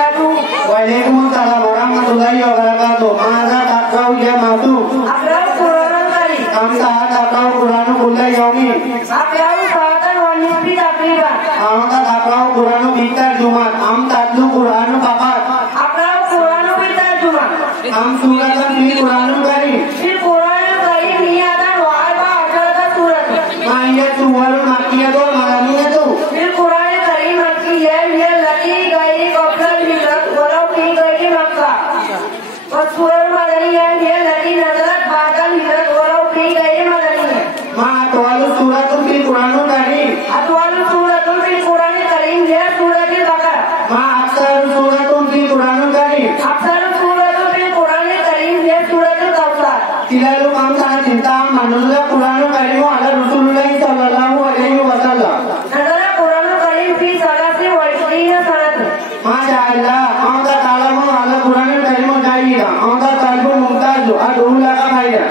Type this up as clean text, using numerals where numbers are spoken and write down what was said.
Waalaikumsalam warahmatullahi wabarakatuh. Masa takraw ya madu. Akraw Quran kari. Amsa takraw Quranu kullai yomi. Akraw saatan wanisbi takriban. Amta takraw Quranu bitar Jumat. Am tatlu Quranu papat. Akraw Quranu bitar Jumat. Am suratan fi Quranu kari. Fi Quran kari niyatan wa arba asharata surat. Maya suwarun makiyatun madaniyatu. Fi Quran kari makkiyah hiya lati gairi qabla al-hijrat walau fi gairi Makkah. Wa surah madaniyah hiya lati nazalat ba'da al-hijrat walau fi gairi madaniyah. Ma atwalu suratun fi Quranu kari. Atwalu suratun fi Quran karim hiya suratul Baqarah. Ma aksaru suratun fi Quranu kari. Aksaru suratun fi Quran karim hiya suratul Kautsar. Tilalu amsa cinta manusia Quranu karimu ala Rasulullah sallallahu alaihi wasallam. Nazala Quran karim fi salasi wa ishrina sanatan. Masyaallah, amta talamu ala Quranu karimu jayida. Amta talbu mumtazu. Aduh laka khaira.